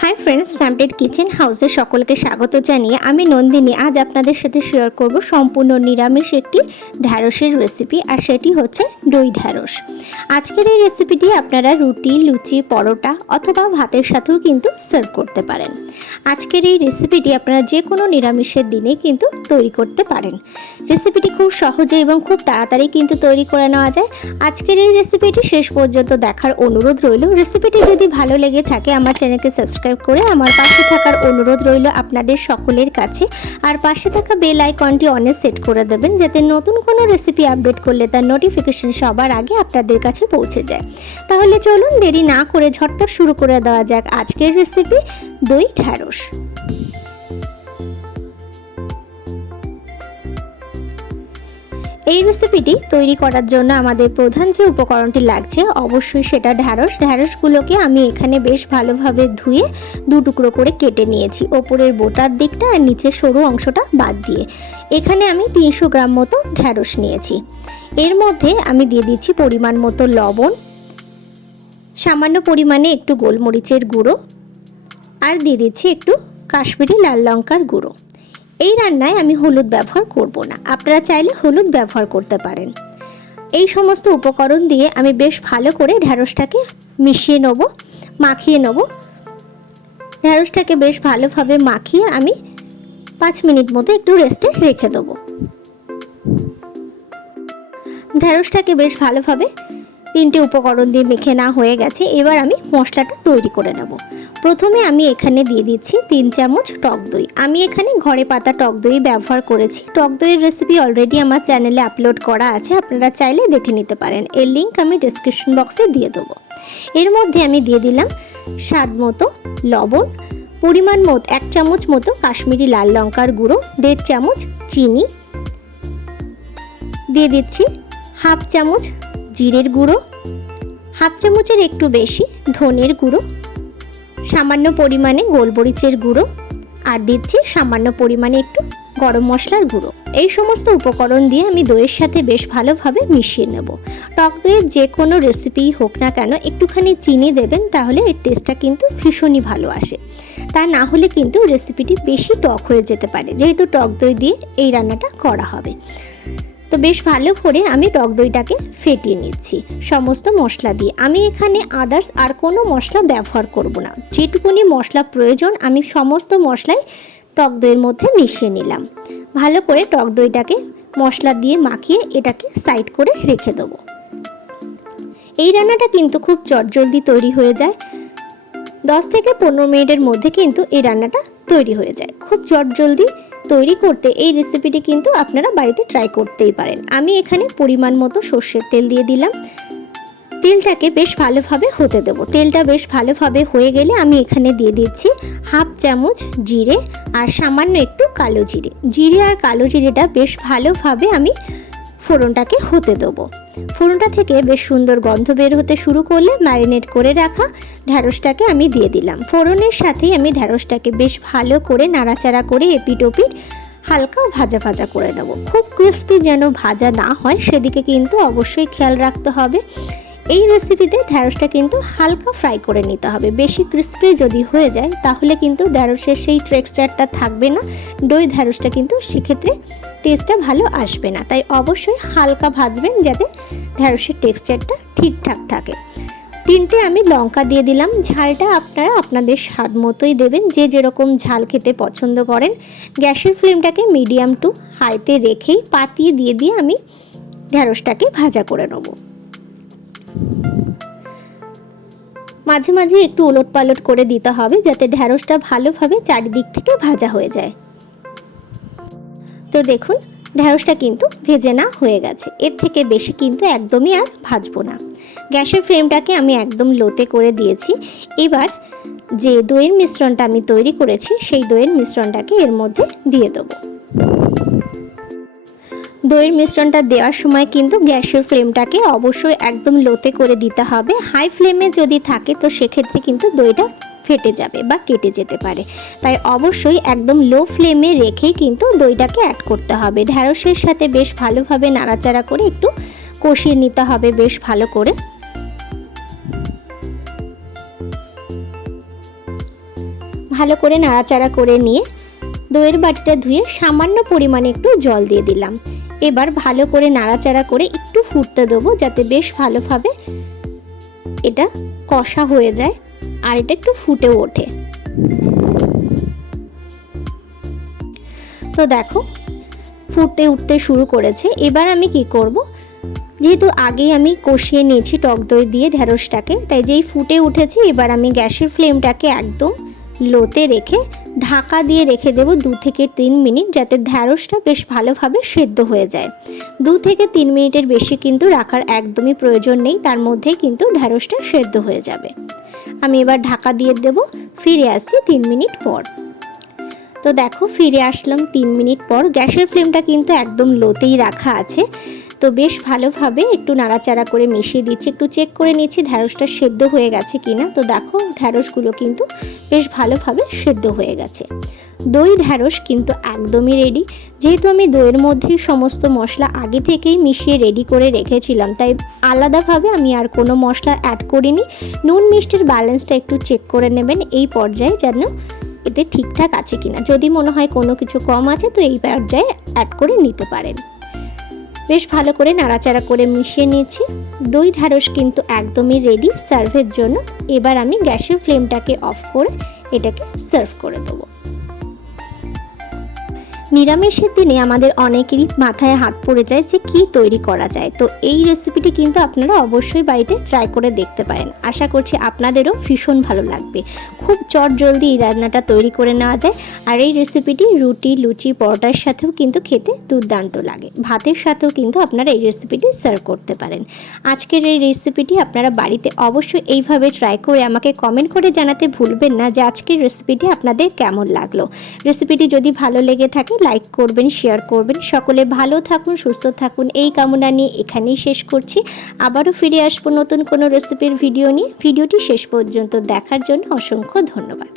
Hi friends ফ্যামিলির kitchen হাউসে সকলকে স্বাগত জানিয়ে আমি নন্দিনী। আজ আপনাদের সাথে শেয়ার করব সম্পূর্ণ নিরামিষ একটি ঢ্যাঁড়সের রেসিপি আর সেটি হচ্ছে দই ঢ্যাঁড়স। আজকের এই রেসিপিটি আপনারা রুটি, লুচি, পরোটা অথবা ভাতের সাথেও কিন্তু সার্ভ করতে পারেন। আজকের এই রেসিপিটি আপনারা যে কোনো নিরামিষের দিনে কিন্তু তৈরি করতে পারেন। রেসিপিটি খুব সহজে এবং খুব তাড়াতাড়ি কিন্তু তৈরি করে নেওয়া যায়। আজকের এই রেসিপিটি শেষ পর্যন্ত দেখার অনুরোধ রইল। রেসিপিটি যদি ভালো লেগে থাকে, আমার চ্যানেলকে সাবস্ক্রাইব করে আমার পাশে থাকার অনুরোধ রইল আপনাদের সকলের কাছে। আর পাশে থাকা বেল আইকনটি অনে সেট করে দেবেন, যাতে নতুন কোনো রেসিপি আপডেট করলে তার নোটিফিকেশন সবার আগে আপনাদের কাছে পৌঁছে যায়। তাহলে চলুন দেরি না করে ঝটপট শুরু করে দেওয়া যাক আজকের রেসিপি দই ঢ্যাঁড়স এই রেসিপিটি তৈরি করার জন্য আমাদের প্রধান যে উপকরণটি লাগছে, অবশ্যই সেটা ঢ্যাঁড়স। ঢ্যাঁড়সগুলোকে আমি এখানে বেশ ভালোভাবে ধুয়ে দু টুকরো করে কেটে নিয়েছি। ওপরের বোটার দিকটা আর নিচের সরু অংশটা বাদ দিয়ে। এখানে আমি তিনশো গ্রাম মতো ঢ্যাঁড়স নিয়েছি। এর মধ্যে আমি দিয়ে দিচ্ছি পরিমাণ মতো লবণ, সামান্য পরিমাণে একটু গোলমরিচের গুঁড়ো, আর দিয়ে দিচ্ছি একটু কাশ্মীরি লাল লঙ্কার গুঁড়ো। এই রান্নায় আমি হলুদ ব্যবহার করব না। আপনারা চাইলে হলুদ ব্যবহার করতে পারেন। এই সমস্ত উপকরণ দিয়ে আমি বেশ ভালো করে ঢ্যাঁড়সটাকে মিশিয়ে নেব, মাখিয়ে নেব। ঢ্যাঁড়সটাকে বেশ ভালোভাবে মাখিয়ে আমি পাঁচ মিনিট মতো একটু রেস্টে রেখে দেবো। ঢ্যাঁড়সটাকে বেশ ভালোভাবে তিনটে উপকরণ দিয়ে মেখে না হয়ে গেছে। এবার আমি মশলাটা তৈরি করে নেব। প্রথমে আমি এখানে দিয়ে দিচ্ছি তিন চামচ টক দই। আমি এখানে ঘরে পাতা টক দই ব্যবহার করেছি। টক দইয়ের রেসিপি অলরেডি আমার চ্যানেলে আপলোড করা আছে, আপনারা চাইলে দেখে নিতে পারেন। এর লিঙ্ক আমি ডিসক্রিপশন বক্সে দিয়ে দেবো। এর মধ্যে আমি দিয়ে দিলাম স্বাদ মতো লবণ, পরিমাণ মতো, এক চামচ মতো কাশ্মীরি লাল লঙ্কার গুঁড়ো, দেড় চামচ চিনি। দিয়ে দিচ্ছি হাফ চামচ জিরের গুঁড়ো, হাফ চামচের একটু বেশি ধনের গুঁড়ো সামান্য পরিমাণে গোলমরিচের গুঁড়ো আর দিচ্ছি সামান্য পরিমাণে একটু গরম মশলার গুঁড়ো। এই সমস্ত উপকরণ দিয়ে আমি দইয়ের সাথে বেশ ভালোভাবে মিশিয়ে নেব। টক দইয়ের যে কোনো রেসিপিই হোক না কেন একটুখানি চিনি দেবেন তাহলে এর টেস্টটা কিন্তু ভীষণই ভালো আসে। তা না হলে কিন্তু রেসিপিটি বেশি টক হয়ে যেতে পারে, যেহেতু টক দই দিয়ে এই রান্নাটা করা হবে। তো বেশ ভালো করে আমি টক দইটাকে ফেটিয়ে নিচ্ছি। সমস্ত মশলা দিয়ে। আমি এখানে আদার্স আর কোনো মশলা ব্যবহার করব না। যেটুকুনি মশলা প্রয়োজন, আমি সমস্ত মশলাই টক দইয়ের মধ্যে মিশিয়ে নিলাম। ভালো করে টক দইটাকে মশলা দিয়ে মাখিয়ে এটাকে সাইড করে রেখে দেবো। এই রান্নাটা কিন্তু খুব চটজলদি তৈরি হয়ে যায়। দশ থেকে পনেরো মিনিটের মধ্যে কিন্তু এই রান্নাটা তৈরি হয়ে যায়। খুব চটজলদি তৈরি করতে এই রেসিপিটি কিন্তু আপনারা বাড়িতে ট্রাই করতেই পারেন। আমি এখানে পরিমাণ মতো সর্ষের তেল দিয়ে দিলাম। তেলটাকে বেশ ভালোভাবে হতে দেবো। তেলটা বেশ ভালোভাবে হয়ে গেলে আমি এখানে দিয়ে দিচ্ছি হাফ চামচ জিরে আর সামান্য একটু কালো জিরে। জিরে আর কালো জিরেটা বেশ ভালোভাবে আমি ফোড়নটাকে হতে দেবো। ফোড়নটা থেকে বেশ সুন্দর গন্ধ বের হতে শুরু করলে ম্যারিনেট করে রাখা ঢ্যাঁড়সটাকে আমি দিয়ে দিলাম। ফোড়নের সাথেই আমি ঢ্যাঁড়সটাকে বেশ ভালো করে নাড়াচাড়া করে এপিট ওপিট হালকা ভাজা ভাজা করে নেব। খুব ক্রিস্পি যেন ভাজা না হয়, সেদিকে কিন্তু অবশ্যই খেয়াল রাখতে হবে। এই রেসিপিতে ঢ্যাঁড়সটা কিন্তু হালকা ফ্রাই করে নিতে হবে। বেশি ক্রিস্পি যদি হয়ে যায়, তাহলে কিন্তু ঢ্যাঁড়সের সেই টেক্সচারটা থাকবে না। দই ঢ্যাঁড়সটা কিন্তু সেক্ষেত্রে টেস্টটা ভালো আসবে না। তাই অবশ্যই হালকা ভাজবেন যাতে ঢ্যাঁড়সের টেক্সচারটা ঠিকঠাক থাকে। তিনটে আমি লঙ্কা দিয়ে দিলাম। ঝালটা আপনারা আপনাদের স্বাদ মতোই দেবেন। যে যেরকম ঝাল খেতে পছন্দ করেন। গ্যাসের ফ্লেমটাকে মিডিয়াম টু হাইতে রেখেই পাতিয়ে দিয়ে দিয়ে আমি ঢ্যাঁড়সটাকে ভাজা করে নেব। মাঝে মাঝে একটু ওলট পালট করে দিতে হবে যাতে ঢ্যাঁড়সটা ভালোভাবে চারিদিক থেকে ভাজা হয়ে যায়। তো দেখুন, ঢ্যাঁড়সটা কিন্তু ভেজে না হয়ে গেছে। এর থেকে বেশি কিন্তু একদমই আর ভাজবো না। গ্যাসের ফ্লেমটাকে আমি একদম লোতে করে দিয়েছি। এবার যে দইয়ের মিশ্রণটা আমি তৈরি করেছি, সেই দইয়ের মিশ্রণটাকে এর মধ্যে দিয়ে দেবো। দইয়ের মিশ্রণটা দেওয়ার সময় কিন্তু গ্যাসের ফ্লেমটাকে অবশ্যই একদম লোতে করে দিতে হবে। হাই ফ্লেমে যদি থাকে তো সেক্ষেত্রে কিন্তু দইটা ফেটে যাবে বা কেটে যেতে পারে। তাই অবশ্যই একদম লো ফ্লেমে রেখেই কিন্তু দইটাকে অ্যাড করতে হবে। ঢ্যাঁড়সের সাথে বেশ ভালোভাবে নাড়াচাড়া করে একটু কষিয়ে নিতে হবে বেশ ভালো করে। ভালো করে নাড়াচাড়া করে নিয়ে দইয়ের বাটিটা ধুয়ে সামান্য পরিমাণে একটু জল দিয়ে দিলাম। এবার ভালো করে নাড়াচাড়া করে একটু ফুটতে দেবো যাতে বেশ ভালোভাবে এটা কষা হয়ে যায় আর এটা একটু ফুটে ওঠে। তো দেখো, ফুটে উঠতে শুরু করেছে। এবার আমি কি করব? যেহেতু আগেই আমি কষিয়ে নিয়েছি টক দই দিয়ে ঢ্যাঁড়সটাকে তাই যেই ফুটে উঠেছে, এবার আমি গ্যাসের ফ্লেমটাকে একদম লোতে রেখে ঢাকা দিয়ে রেখে দেবো দু থেকে তিন মিনিট যাতে ঢ্যাঁড়সটা বেশ ভালোভাবে সেদ্ধ হয়ে যায়। দু থেকে তিন মিনিটের বেশি কিন্তু রাখার একদমই প্রয়োজন নেই, তার মধ্যেই কিন্তু ঢ্যাঁড়সটা সেদ্ধ হয়ে যাবে। আমি এবার ঢাকা দিয়ে দেবো, ফিরে আসছি তিন মিনিট পর। তো দেখো, ফিরে আসলাম তিন মিনিট পর। গ্যাসের ফ্লেমটা কিন্তু একদম লোতেই রাখা আছে। তো বেশ ভালোভাবে একটু নাড়াচাড়া করে মিশিয়ে দিচ্ছি, একটু চেক করে নিচ্ছি ঢ্যাঁড়সটা সেদ্ধ হয়ে গেছে কিনা। তো দেখো, ঢ্যাঁড়সগুলো কিন্তু বেশ ভালোভাবে সেদ্ধ হয়ে গেছে। দই, ঢ্যাঁড়স কিন্তু একদমই রেডি যেহেতু আমি দইয়ের মধ্যেই সমস্ত মশলা আগে থেকেই মিশিয়ে রেডি করে রেখেছিলাম, তাই আলাদাভাবে আমি আর কোনো মশলা অ্যাড করিনি। নুন মিষ্টির ব্যালেন্সটা একটু চেক করে নেবেন এই পর্যায়ে যেন এতে ঠিকঠাক আছে কিনা। যদি মনে হয় কোনো কিছু কম আছে, তো এই পর্যায়ে অ্যাড করে নিতে পারেন। বেশ ভালো করে নাড়াচাড়া করে মিশিয়ে নিয়েছি। দই ঢ্যাঁড়স কিন্তু একদমই রেডি সার্ভের জন্য। এবার আমি গ্যাসের ফ্লেমটাকে অফ করে এটাকে সার্ভ করে দেবো। নিরামিষের দিনে আমাদের অনেকেরই মাথায় হাত পড়ে যায় যে কি তৈরি করা যায়। তো এই রেসিপিটি কিন্তু আপনারা অবশ্যই বাড়িতে ট্রাই করে দেখতে পারেন। আশা করছি আপনাদেরও ভীষণ ভালো লাগবে। খুব চট জলদি এই রান্নাটা তৈরি করে নেওয়া যায়। আর এই রেসিপিটি রুটি, লুচি, পরোটার সাথেও কিন্তু খেতে দুর্দান্ত লাগে। ভাতের সাথেও কিন্তু আপনারা এই রেসিপিটি সার্ভ করতে পারেন। আজকের এই রেসিপিটি আপনারা বাড়িতে অবশ্যই এইভাবে ট্রাই করে আমাকে কমেন্ট করে জানাতে ভুলবেন না যে আজকের রেসিপিটি আপনাদের কেমন লাগল। রেসিপিটি যদি ভালো লেগে থাকে লাইক করবেন শেয়ার করবেন। সকলে ভালো থাকুন, সুস্থ থাকুন। এই কামনা নিয়ে এখানেই শেষ করছি। আবারও ফিরে আসব নতুন কোনো রেসিপির ভিডিও নিয়ে। ভিডিওটি শেষ পর্যন্ত দেখার জন্য অসংখ্য ধন্যবাদ।